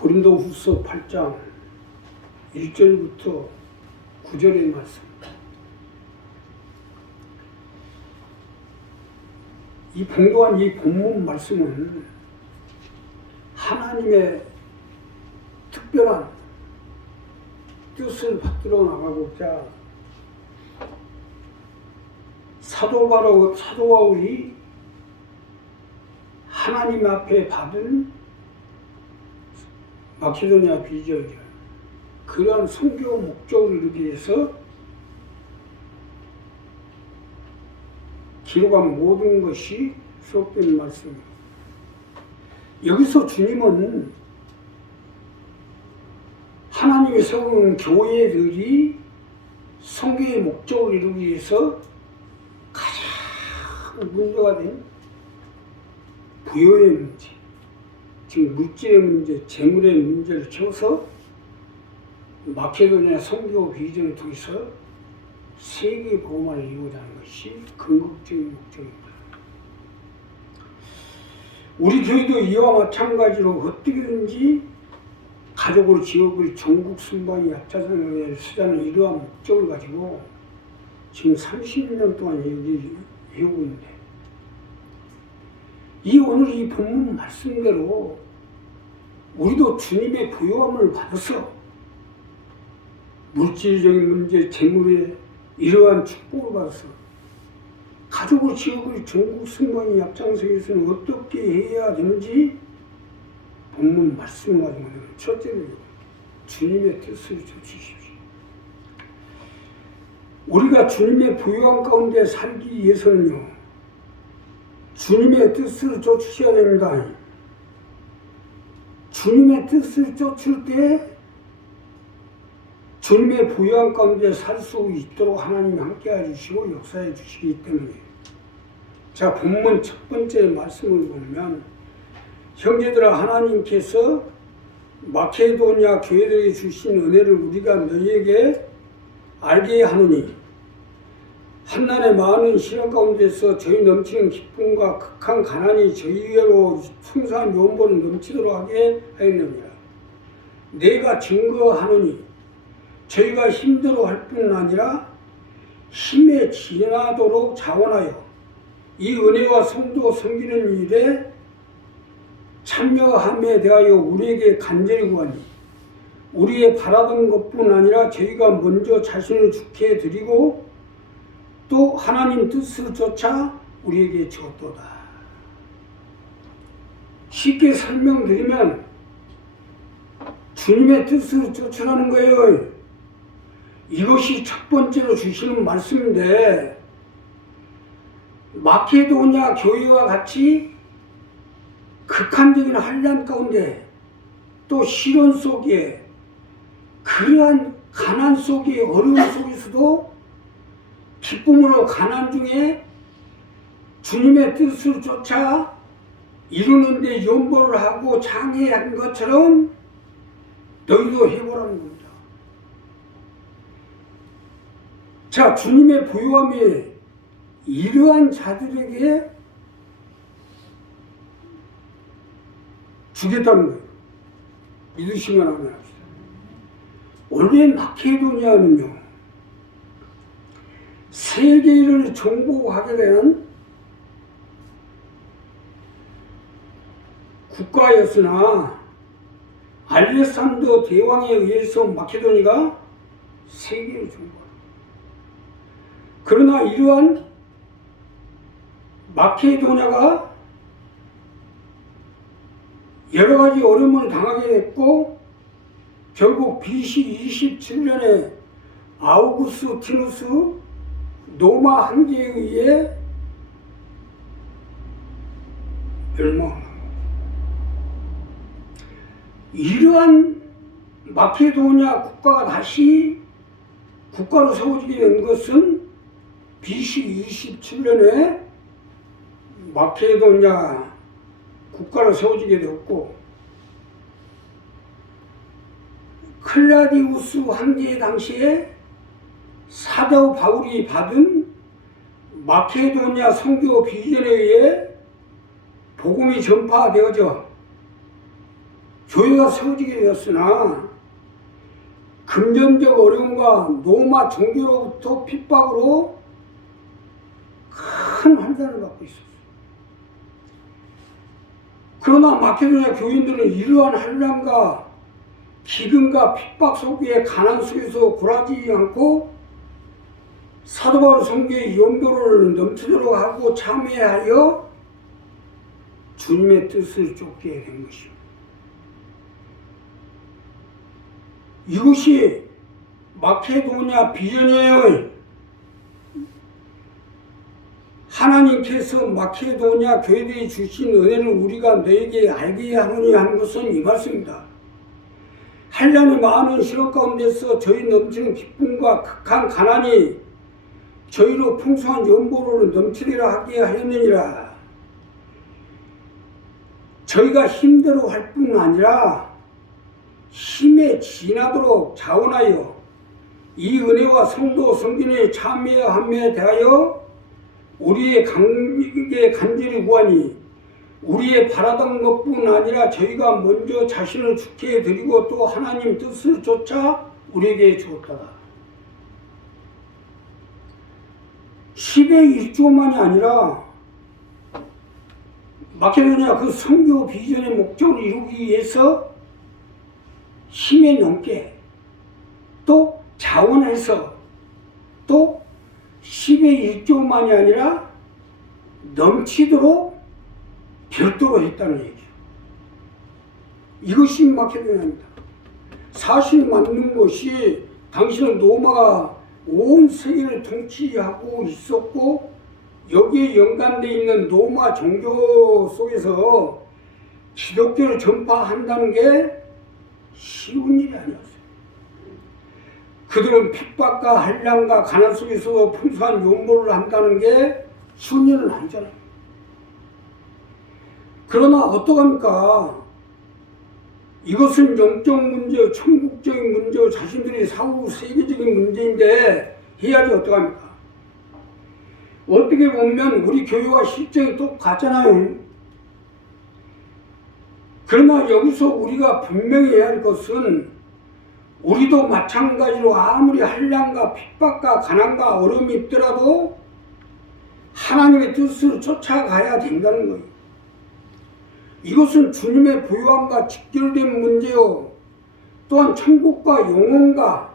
고린도후서 8장 1절부터 9절의 말씀. 이 공도한 이 본문 말씀은 하나님의 특별한 뜻을 받들어 나가고자 사도 바울이 하나님 앞에 받은 마케도니아 비전이죠. 그러한 선교 목적을 이루기 위해서 기록한 모든 것이 수록된 말씀입니다. 여기서 주님은 하나님의 세운 교회들이 선교의 목적을 이루기 위해서 가장 문제가 된 부여의 문제, 즉 물질의 문제, 재물의 문제를 채워서 마케도니아 선교 비전을 통해서 세계 복음화를 이루고자 하는 것이 궁극적인 목적입니다. 우리 교회도 이와 마찬가지로 어떻게든지 가족으로 지역을 전국 순방이 약자상을 쓰자는 이러한 목적을 가지고 지금 30년 동안 여기 해오고 있는데, 오늘 이 본문 말씀대로 우리도 주님의 부요함을 받아서 물질적인 문제, 재물의 이러한 축복을 받아서 가족을 지역을 전국 승무원이 앞장서기에서는 어떻게 해야 되는지 본문 말씀을 가지고 첫째로 주님의 뜻을 좇으십시오. 우리가 주님의 부요함 가운데 살기 위해서는요, 주님의 뜻을 좇으셔야 됩니다. 주님의 뜻을 좇을 때 주님의 부요함 가운데 살 수 있도록 하나님이 함께해 주시고 역사해 주시기 때문에, 자, 본문 첫 번째 말씀을 보면, 형제들아, 하나님께서 마케도니아 교회들에게 주신 은혜를 우리가 너희에게 알게 하노니, 한날의 많은 시련 가운데서 저희 넘치는 기쁨과 극한 가난이 저희로 풍성한 요원보를 넘치도록 하게 하였느니라. 내가 증거하노니 저희가 힘들어할 뿐 아니라 힘에 지나도록 자원하여 이 은혜와 성도 섬기는 일에 참여함에 대하여 우리에게 간절히 구하니, 우리의 바라던 것뿐 아니라 저희가 먼저 자신을 주께 드리고 또 하나님 뜻을 쫓아 우리에게 주었도다. 쉽게 설명드리면 주님의 뜻을 쫓으라는 거예요. 이것이 첫 번째로 주시는 말씀인데, 마케도니아 교회와 같이 극한적인 환난 가운데 또 시련 속에, 그러한 가난 속에, 어려움 속에서도 기쁨으로 가난 중에 주님의 뜻을 쫓아 이루는 데 연보를 하고 장애한 것처럼 너희도 해보라는 겁니다. 자, 주님의 부요함이 이러한 자들에게 주겠다는 거예요. 믿으시면 하면 합시다. 원래 마케도니아는요, 세계를 정복하게 된 국가였으나 알렉산더 대왕에 의해서 마케도니아가 세계를 정복합니다. 그러나 이러한 마케도니아가 여러 가지 어려움을 당하게 됐고, 결국 BC 27년에 아우구스티누스 로마 황제에 의해 멸망합니다. 이러한 마케도니아 국가가 다시 국가로 세워지게 된 것은 BC 27년에 마케도니아 국가로 세워지게 되었고, 클라디우스 황제 당시에 사도 바울이 받은 마케도니아 선교 비전에 의해 복음이 전파되어져 교회가 세워지게 되었으나 금전적 어려움과 노마 종교로부터 핍박으로 큰 환난을 받고 있었어요. 그러나 마케도니아 교인들은 이러한 환난과 기근과 핍박 속에 가난 속에서 굴하지 않고 사도 바울 성교의 연도를 넘치도록 하고 참여하여 주님의 뜻을 쫓게 된 것입니다. 이것이 마케도니아 비전이에요. 하나님께서 마케도니아 교회들이 주신 은혜를 우리가 너에게 알게 하느니 하는 것은 이 말씀입니다. 한량이 많은 실업 가운데서 저희 넘치는 기쁨과 극한 가난이 저희로 풍성한 연보를 넘치리라 하게 하였느니라. 저희가 힘대로 할 뿐 아니라 힘에 지나도록 자원하여 이 은혜와 성도 성진에 참여함에 대하여 우리의 관계 간절히 구하니 우리의 바라던 것뿐 아니라 저희가 먼저 자신을 죽게 드리고 또 하나님 뜻을 쫓아 우리에게 주었다. 10의 1조만이 아니라 마케도니아 그 선교 비전의 목적을 이루기 위해서 힘에 넘게 또 자원해서 또 10의 1조만이 아니라 넘치도록 별도로 했다는 얘기죠. 이것이 마케도니아입니다. 사실 맞는 것이 당시는 로마가 온 세계를 통치하고 있었고 여기에 연관되어 있는 로마 종교 속에서 기독교를 전파한다는 게 쉬운 일이 아니었어요. 그들은 핍박과 한량과 가난 속에서도 풍성한 연보를 한다는 게 쉬운 일은 아니잖아요. 그러나 어떡합니까? 이것은 영적 문제, 천국적인 문제, 자신들이 사후 세계적인 문제인데 해야지 어떡합니까? 어떻게 보면 우리 교회와 실정이 똑같잖아요. 그러나 여기서 우리가 분명히 해야 할 것은 우리도 마찬가지로 아무리 한량과 핍박과 가난과 어려움이 있더라도 하나님의 뜻을 쫓아가야 된다는 거예요. 이것은 주님의 부요함과 직결된 문제요. 또한 천국과 영혼과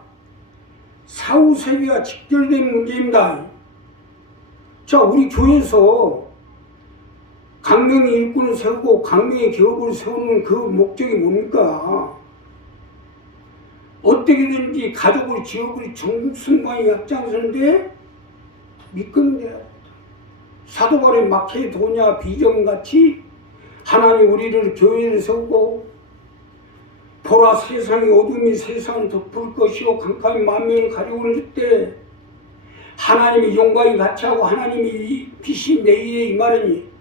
사후세계와 직결된 문제입니다. 자, 우리 교회에서 강명의 일꾼을 세우고 강명의 기업을 세우는 그 목적이 뭡니까? 어떻게든지 가족을 지역을 전국 승방에 앞장서는데 미끄러져야 합니다. 사도 바울의 마케도니아 비전같이 하나님 우리를 교회를 세우고 보라 세상의 어둠이 세상을 덮을 것이요 캄캄이 만민을 가리우는 때 하나님이 영광이 같이 하고 하나님이 빛이 내 위에 임하느니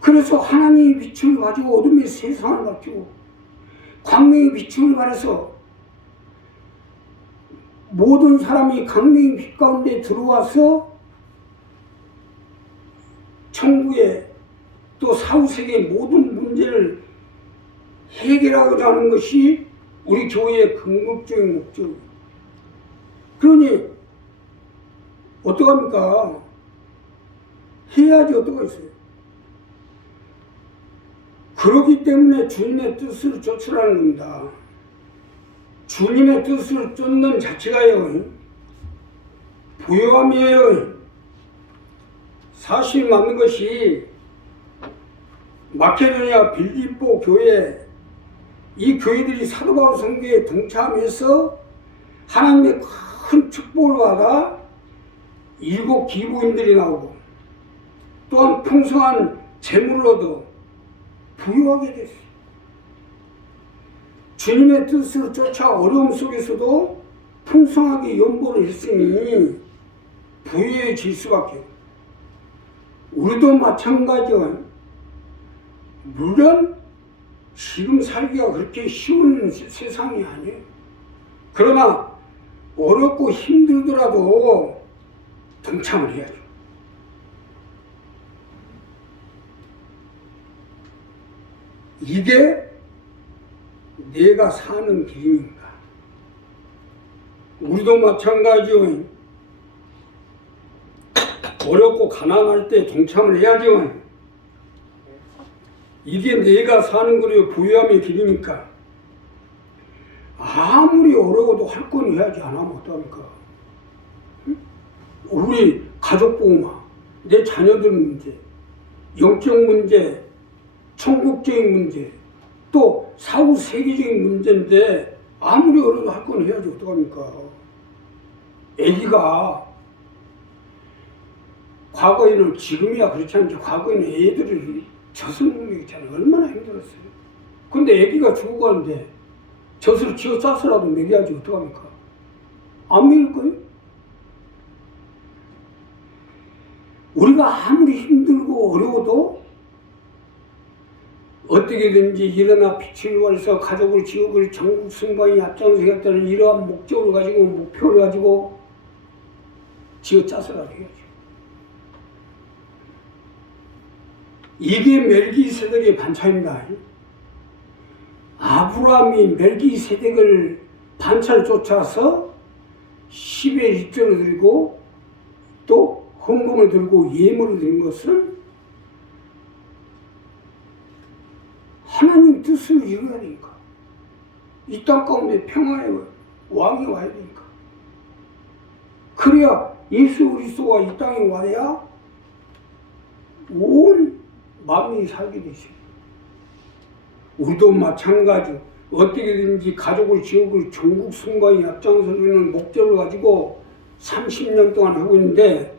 그래서 하나님의 빛을 가지고 어둠의 세상을 밝히고 광명의 빛을 가려서 모든 사람이 광명의 빛 가운데 들어와서 천국의 또 사후세계의 모든 문제를 해결하고자 하는 것이 우리 교회의 궁극적인 목적입니다. 그러니 어떡합니까? 해야지 어떡하겠어요? 그렇기 때문에 주님의 뜻을 쫓으라는 겁니다. 주님의 뜻을 쫓는 자체가요 부요함이에요. 사실 맞는 것이 마케도니아 빌립보 교회 이 교회들이 사도 바울 선교에 동참해서 하나님의 큰 축복을 받아 7 기부인들이 나오고 또한 풍성한 재물을 얻어 부유하게 됐어요. 주님의 뜻을 쫓아 어려움 속에서도 풍성하게 연보를 했으니 부유해질 수밖에 없어요. 우리도 마찬가지예요. 물론 지금 살기가 그렇게 쉬운 세상이 아니에요. 그러나 어렵고 힘들더라도 동참을 해야죠. 이게 내가 사는 길입니다. 우리도 마찬가지요. 어렵고 가난할 때 동참을 해야죠. 이게 내가 사는 거래요. 부유함의 길이니까. 아무리 어려워도 할 건 해야지. 안 하면 어떡합니까? 우리 가족 보호막, 내 자녀들 문제, 영적 문제, 천국적인 문제, 또 사후 세계적인 문제인데 아무리 어려도 할 건 해야지. 어떡합니까? 애기가 과거에는, 지금이야 그렇지 않죠. 과거에는 애들을 젖을 먹이잖아요. 얼마나 힘들었어요. 근데 애기가 죽어가는데 젖을 쥐어 짜서라도 먹여야지. 어떡합니까? 안 먹일 거예요? 우리가 아무리 힘들고 어려워도 어떻게든지 일어나 빛을 발해서 가족을, 지역을 전국 승방에 앞장서겠다는 이러한 목적을 가지고, 목표를 가지고 쥐어 짜서라도 해야죠. 이게 멜기세덱의 반차입니다. 아브라함이 멜기세덱을 반차를 쫓아서 10의 1조를 드리고 또 헌금을 들고 예물을 드린 것은 하나님 뜻을 이루어야 되니까. 이 땅 가운데 평화의 왕이 와야 되니까. 그래야 예수 그리스도가 이 땅에 와야 온 만민이 살게 되죠. 우리도 마찬가지. 어떻게든지 가족을, 지역을 전국 승방에 앞장서주는 목적을 가지고 30년 동안 하고 있는데,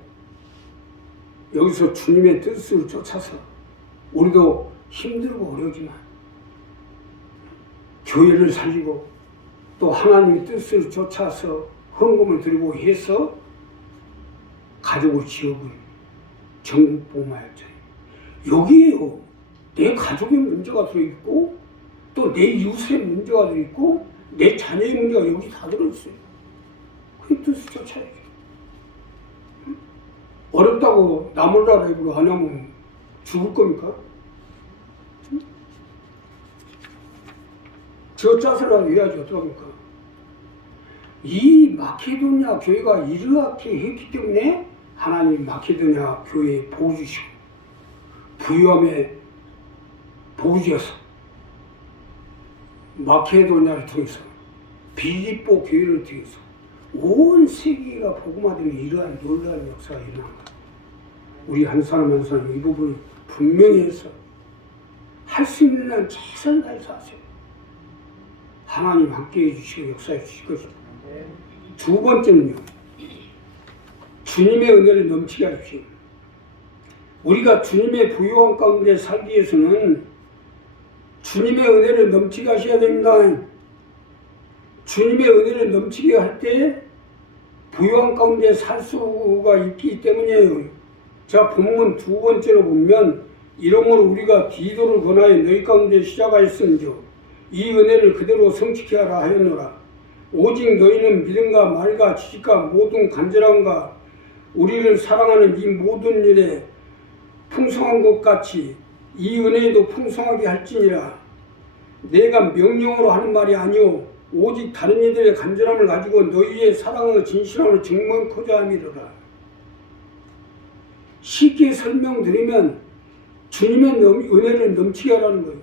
여기서 주님의 뜻을 쫓아서 우리도 힘들고 어려우지만 교회를 살리고 또 하나님의 뜻을 쫓아서 헌금을 드리고 해서 가족을, 지역을 전국 복음화였잖아요. 여기에요. 내 가족의 문제가 들어있고 또 내 이웃의 문제가 들어있고 내 자녀의 문제가 여기 다 들어있어요. 그 뜻을 쫓아야죠. 어렵다고 나몰라라 입으로 안 하면 죽을 겁니까? 저 짜서라도 해야지. 어떡합니까? 이 마케도냐 교회가 이렇게 했기 때문에 하나님 마케도냐 교회에 복 주시고 부유함에 복 주셔서 마케도냐를 통해서 빌립보 교회를 통해서 온 세계가 복음화되는 이러한 놀라운 역사가 일어난 거예요. 우리 한 사람 한 사람 이 부분을 분명히 해서 할 수 있는 한 최선을 다해서 하세요. 하나님 함께해 주시고 역사해 주실 것입니다. 두 번째는요, 주님의 은혜를 넘치게 하십시오. 우리가 주님의 부유함 가운데 살기 위해서는 주님의 은혜를 넘치게 하셔야 됩니다. 주님의 은혜를 넘치게 할 때 부유함 가운데 살 수가 있기 때문이에요. 자, 본문 두 번째로 보면, 이러므로 우리가 디도를 권하여 너희 가운데 시작하였음즉 이 은혜를 그대로 성취케 하라 하였노라. 오직 너희는 믿음과 말과 지식과 모든 간절함과 우리를 사랑하는 이 모든 일에 풍성한 것 같이 이 은혜에도 풍성하게 할지니라. 내가 명령으로 하는 말이 아니오 오직 다른 이들의 간절함을 가지고 너희의 사랑과 진실함을 증명코자 함이로라. 쉽게 설명드리면 주님의 은혜를 넘치게 하라는 거예요.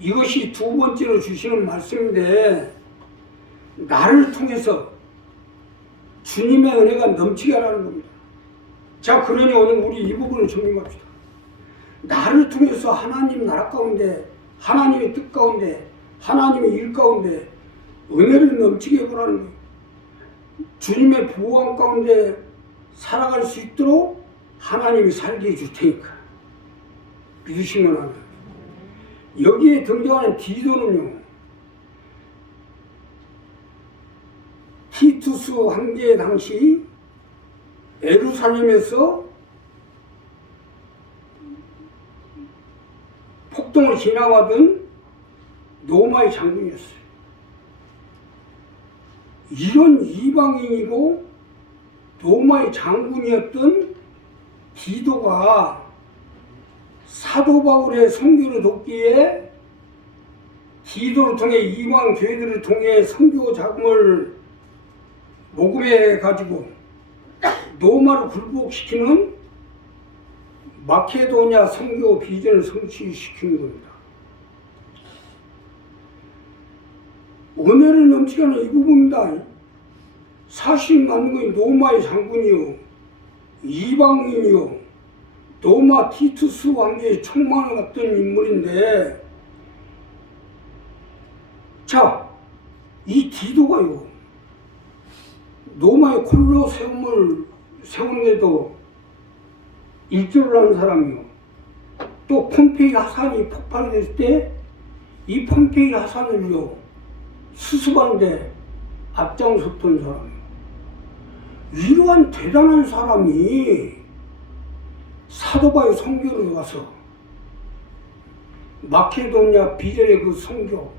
이것이 두 번째로 주시는 말씀인데, 나를 통해서 주님의 은혜가 넘치게 하라는 겁니다. 자, 그러니 오늘 우리 이 부분을 정리합시다. 나를 통해서 하나님 나라 가운데, 하나님의 뜻 가운데, 하나님의 일 가운데 은혜를 넘치게 해보라는 거예요. 주님의 보호함 가운데 살아갈 수 있도록 하나님이 살게 해줄 테니까 믿으시면 하면. 여기에 등장하는 디도는요, 티투스 황제 당시 예루살렘에서 폭동을 지나가던 로마의 장군이었어요. 이런 이방인이고 로마의 장군이었던 디도가 사도 바울의 선교를 돕기에 기도를 통해 이방 교회들을 통해 선교 자금을 모금해 가지고 로마를 굴복시키는 마케도니아 선교 비전을 성취시키는 겁니다. 은혜를 넘치는 이 부분입니다. 사실 맞는 건 로마의 장군이요, 이방인이요, 로마 티투스 왕제의 총망을 맡던 인물인데, 자, 이 디도가요, 로마의 콜로세움을 세우는데도 일조를 하는 사람이요. 또 폼페이 화산이 폭발이 됐을 때 이 폼페이 화산을요 수습하는데 앞장섰던 사람이요. 이러한 대단한 사람이 사도바의 선교를 가서 마케도니아 비전의 그 선교,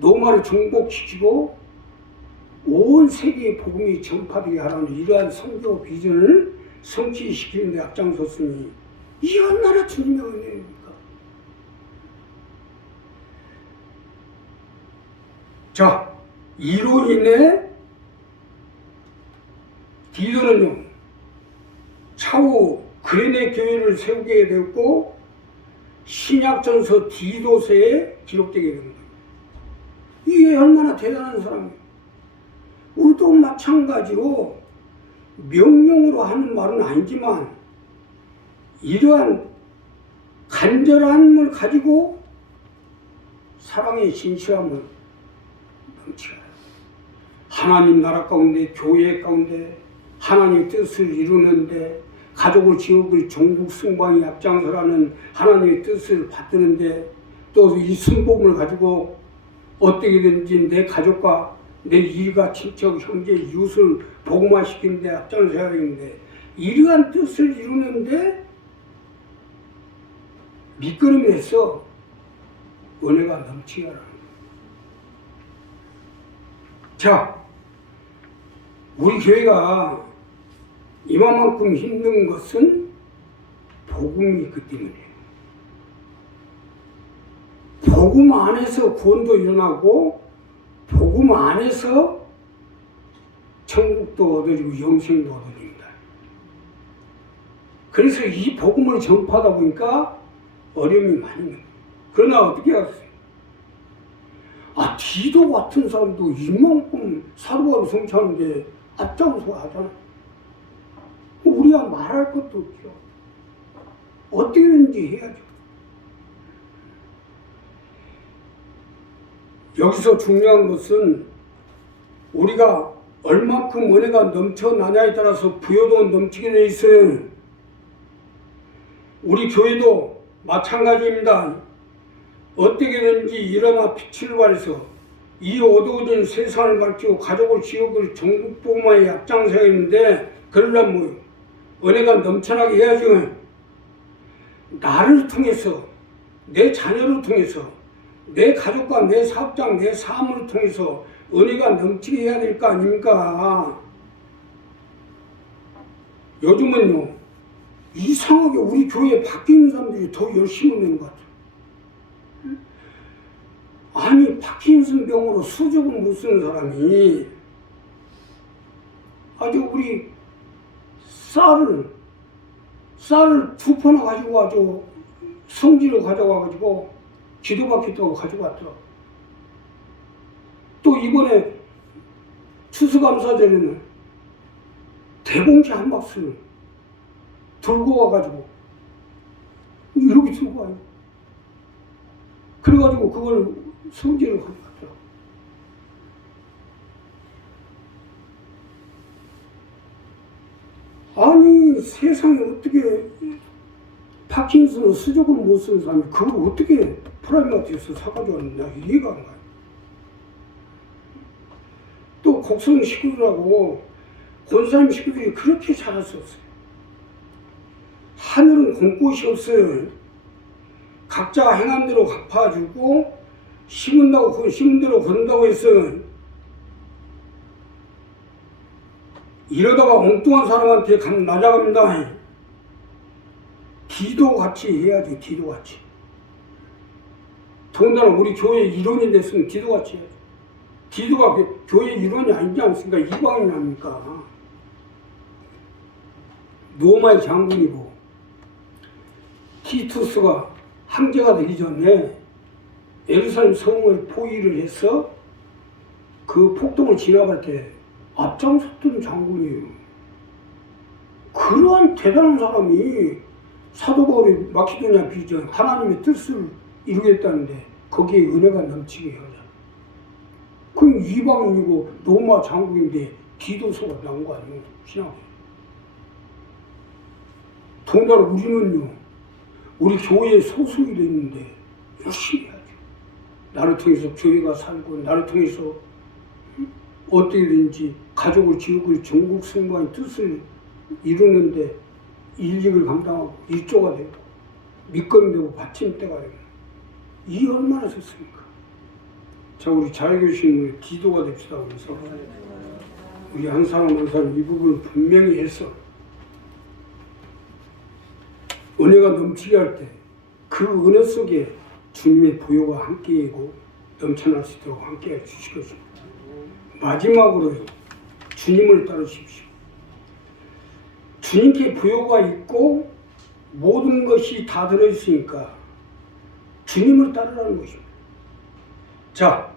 로마를 정복시키고 온 세계에 복음이 전파되게 하라는 이러한 선교 비전을 성취시키는 데 앞장섰으니 이게 얼마나 주님의 은혜입니까? 자, 이로 인해 디도는요 차후 그레네 교회를 세우게 되었고 신약전서 디도서에 기록되게 된 거예요. 이게 얼마나 대단한 사람이에요. 우리도 마찬가지로 명령으로 하는 말은 아니지만 이러한 간절함을 가지고 사랑의 진실함을 넘치게 해요. 하나님 나라 가운데, 교회 가운데 하나님의 뜻을 이루는데, 가족을 지역을 종국 승방이 앞장서라는 하나님의 뜻을 받드는데, 또 이 순복음을 가지고 어떻게든지 내 가족과 내 일가, 친척, 형제, 이웃을 복음화시키는 데 앞장서야 되는데, 이러한 뜻을 이루는데 밑거름이 돼서 은혜가 넘치게 하라는 거예요. 자, 우리 교회가 이만큼 힘든 것은 복음이 있기 때문이에요. 복음 안에서 구원도 일어나고 복음 안에서 천국도 얻어지고 영생도 얻어집니다. 그래서 이 복음을 전파하다 보니까 어려움이 많이 있는 거예요. 그러나 어떻게 하겠어요? 디도 같은 사람도 이만큼 사도바울 성취하는데 앞장서 하잖아. 우리가 말할 것도 없죠. 어떻게든지 해야죠. 여기서 중요한 것은 우리가 얼만큼 은혜가 넘쳐나냐에 따라서 부여도 넘치게 돼 있어요. 우리 교회도 마찬가지입니다. 어떻게든지 일어나 빛을 발해서 이 어두워진 세상을 밝히고 가족을, 지역을, 전국 복음화에 앞장서야 했는데, 그러려면 뭐예요? 은혜가 넘쳐나게 해야지. 나를 통해서, 내 자녀를 통해서, 내 가족과 내 사업장, 내 삶을 통해서 은혜가 넘치게 해야 될 거 아닙니까? 요즘은요, 이상하게 우리 교회에 바뀌는 사람들이 더 열심히 하는 것 같아요. 아니, 파킨슨 병으로 수족을 못 쓰는 사람이 아주 우리 쌀을 2포나 가지고 아주 성지를 가져와가지고 기도받겠다고 가져갔더라고. 또 이번에 추수감사절에는 대봉지 한 박스를 들고 와가지고 이렇게 들고 와요. 그래가지고 그걸 성지를 가져갔더라고. 아니, 세상에 어떻게 파킨슨 수족을 못 쓰는 사람이 그걸 어떻게 프라이마트에서 사가지고 왔느냐, 이해가 안 가요. 또 곡성 식구들하고 권사님 식구들이 그렇게 잘할 수 없어요. 하늘은 공 곳이 없어요. 각자 행한 대로 갚아주고 심은다고 심은 대로 거둔다고 했어요. 이러다가 엉뚱한 사람한테 날아갑니다. 디도같이 해야지, 디도같이. 더군다나 우리 교회 일원이 됐으면 디도같이 해야죠. 디도가 교회 일원이 아니지 않습니까? 이방인 아닙니까? 로마의 장군이고 티투스가 황제가 되기 전에 예루살렘 성을 포위를 해서 그 폭동을 진압할 때 앞장섰던 장군이에요. 그러한 대단한 사람이 사도 바울이 마케도냐 비전 하나님의 뜻을 이루겠다는데 거기에 은혜가 넘치게 하자. 그럼 이방인이고 로마 장군인데 디도서가 나온 거 아니에요? 신앙에. 더군다나 우리는요, 우리 교회에 소속이 돼 있는데 열심히 해야죠. 나를 통해서 교회가 살고 나를 통해서 어떻게든지 가족을 지역을 전국 승부하는 뜻을 이루는데 일직을 감당하고 일조가 되고 밑거름이 되고 받침대가 되고 이 얼마나 좋습니까? 자, 우리 잘 계신 기도가 됩시다. 그래서 우리 한 사람 한 사람 이 부분을 분명히 해서 은혜가 넘치게 할 때 그 은혜 속에 주님의 보혈과 함께이고 넘쳐날 수 있도록 함께 해주실 것입니다. 마지막으로 주님을 따르십시오. 주님께 부여가 있고 모든 것이 다 들어있으니까 주님을 따르라는 것입니다. 자,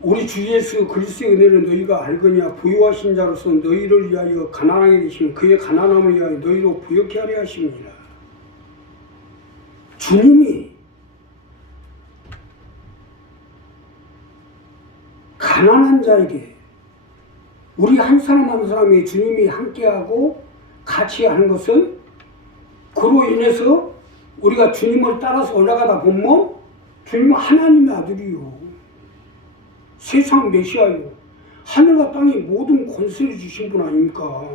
우리 주 예수 그리스도의 은혜를 너희가 알거냐. 부유하신 자로서 너희를 위하여 가난하게 되시면 그의 가난함을 위하여 너희로 부욕케 하려 하심이니라. 주님이 가난한 자에게 우리 한 사람 한 사람이 주님이 함께하고 같이 하는 것은 그로 인해서 우리가 주님을 따라서 올라가다 보면 주님은 하나님의 아들이요, 세상 메시아요, 하늘과 땅의 모든 권세를 주신 분 아닙니까?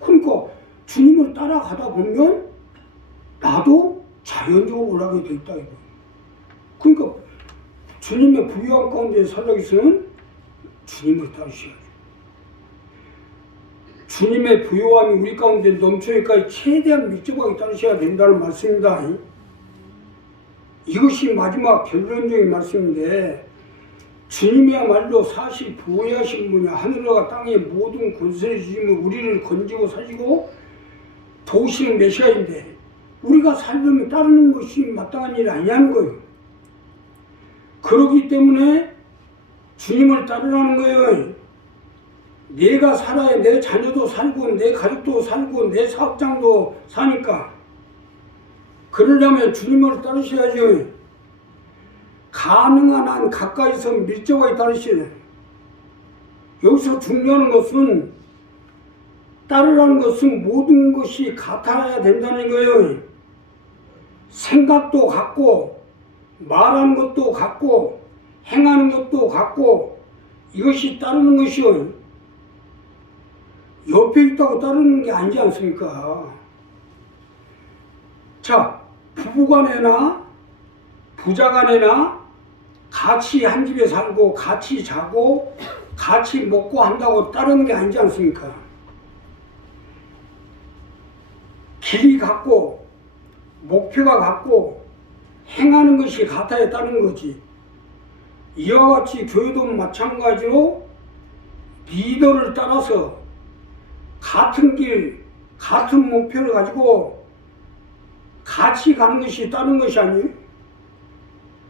그러니까 주님을 따라가다 보면 나도 자연적으로 올라가게 돼 있다 이거. 그러니까 주님의 부유한 가운데 살기 위해서는 주님을 따르셔야죠. 주님의 부요함이 우리 가운데 넘쳐니까 최대한 밀접하게 따르셔야 된다는 말씀입니다. 이것이 마지막 결론적인 말씀인데, 주님이야말로 사실 부유하신 분이야. 하늘과 땅의 모든 권세를 주시면 우리를 건지고 사시고 도우시는 메시아인데 우리가 살려면 따르는 것이 마땅한 일이 아니냐는 거예요. 그렇기 때문에 주님을 따르라는 거예요. 내가 살아야 내 자녀도 살고 내 가족도 살고 내 사업장도 사니까 그러려면 주님을 따르셔야죠. 가능한 한 가까이서 밀접하게 따르셔야 돼요. 여기서 중요한 것은 따르라는 것은 모든 것이 같아야 된다는 거예요. 생각도 같고 말하는 것도 같고 행하는 것도 같고 이것이 따르는 것이요. 옆에 있다고 따르는 게 아니지 않습니까? 자, 부부간에나 부자간에나 같이 한 집에 살고 같이 자고 같이 먹고 한다고 따르는 게 아니지 않습니까? 길이 같고 목표가 같고 행하는 것이 같아야 따르는 거지. 이와 같이 교회도 마찬가지로 리더를 따라서 같은 길, 같은 목표를 가지고 같이 가는 것이 따르는 것이 아니에요.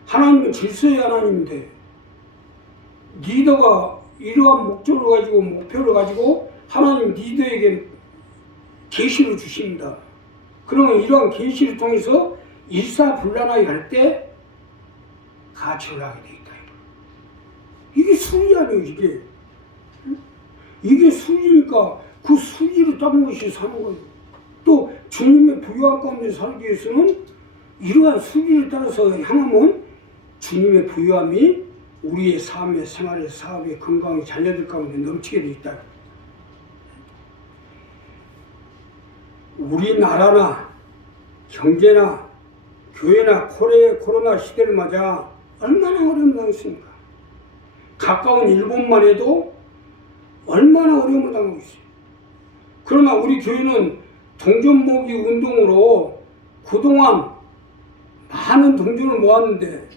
하나님은 질서의 하나님인데 리더가 이러한 목적을 가지고 목표를 가지고 하나님 리더에게 계시를 주십니다. 그러면 이러한 계시를 통해서 일사불란하게 갈 때 같이 올라가게 돼 있다. 이게 수리 아니에요, 이게. 이게 수리니까 그 수리를 따른 것이 사는 거예요. 또 주님의 부유한 가운데 살기 위해서는 이러한 수리를 따라서 향하면 주님의 부유함이 우리의 삶의 생활의 사업의 건강의 자녀들 가운데 넘치게 돼 있다. 우리나라나 경제나 교회나 코로나 시대를 맞아 얼마나 어려움을 당했습니까? 가까운 일본만 해도 얼마나 어려움을 당하고 있어요. 그러나 우리 교회는 동전 모으기 운동으로 그동안 많은 동전을 모았는데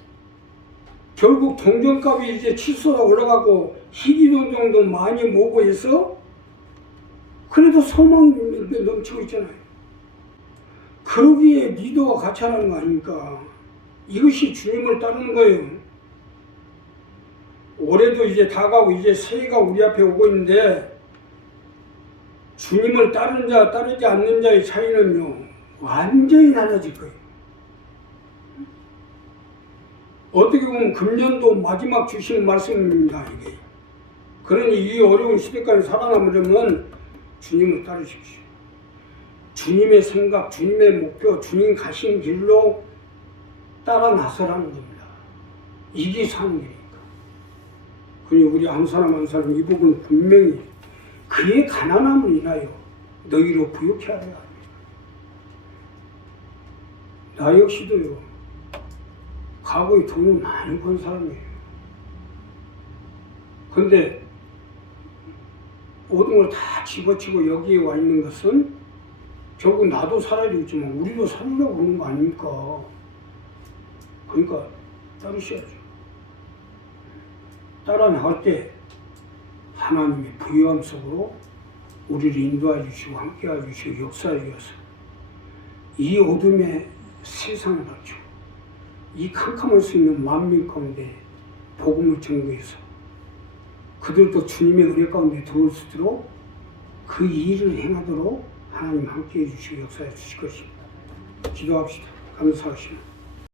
결국 동전값이 이제 칠수가 올라가고 희귀돈 정도 많이 모고 해서 그래도 소망이 넘치고 있잖아요. 그러기에 리더가 같이 하는 거 아닙니까? 이것이 주님을 따르는 거예요. 올해도 이제 다가오고 이제 새해가 우리 앞에 오고 있는데 주님을 따르는 자, 따르지 않는 자의 차이는요, 완전히 달라질 거예요. 어떻게 보면 금년도 마지막 주신 말씀입니다, 이게. 그러니 이 어려운 시대까지 살아남으려면 주님을 따르십시오. 주님의 생각, 주님의 목표, 주님 가신 길로 따라 나서라는 겁니다. 이게 사는 길이니까. 그러니 우리 한 사람 한 사람 이 부분 분명히 그의 가난함을 인하여 너희로 부욕해 하려 합니다. 나 역시도요, 과거에 돈을 많이 번 사람이에요. 그런데 모든 걸 다 집어치고 여기에 와 있는 것은 결국 나도 살아야 되겠지만 우리도 살려고 그러는 거 아닙니까? 그러니까 따르셔야죠. 따라 나갈 때 하나님의 부유함 속으로 우리를 인도해 주시고 함께해 주시고 역사해 주셔서 이 어둠의 세상을 밝히고 이 캄캄할 수 있는 만민 가운데 복음을 전구해서 그들도 주님의 은혜 가운데 들어올 수 있도록 그 일을 행하도록 하나님 함께해 주시고 역사해 주실 것입니다. 기도합시다. 감사하십니다.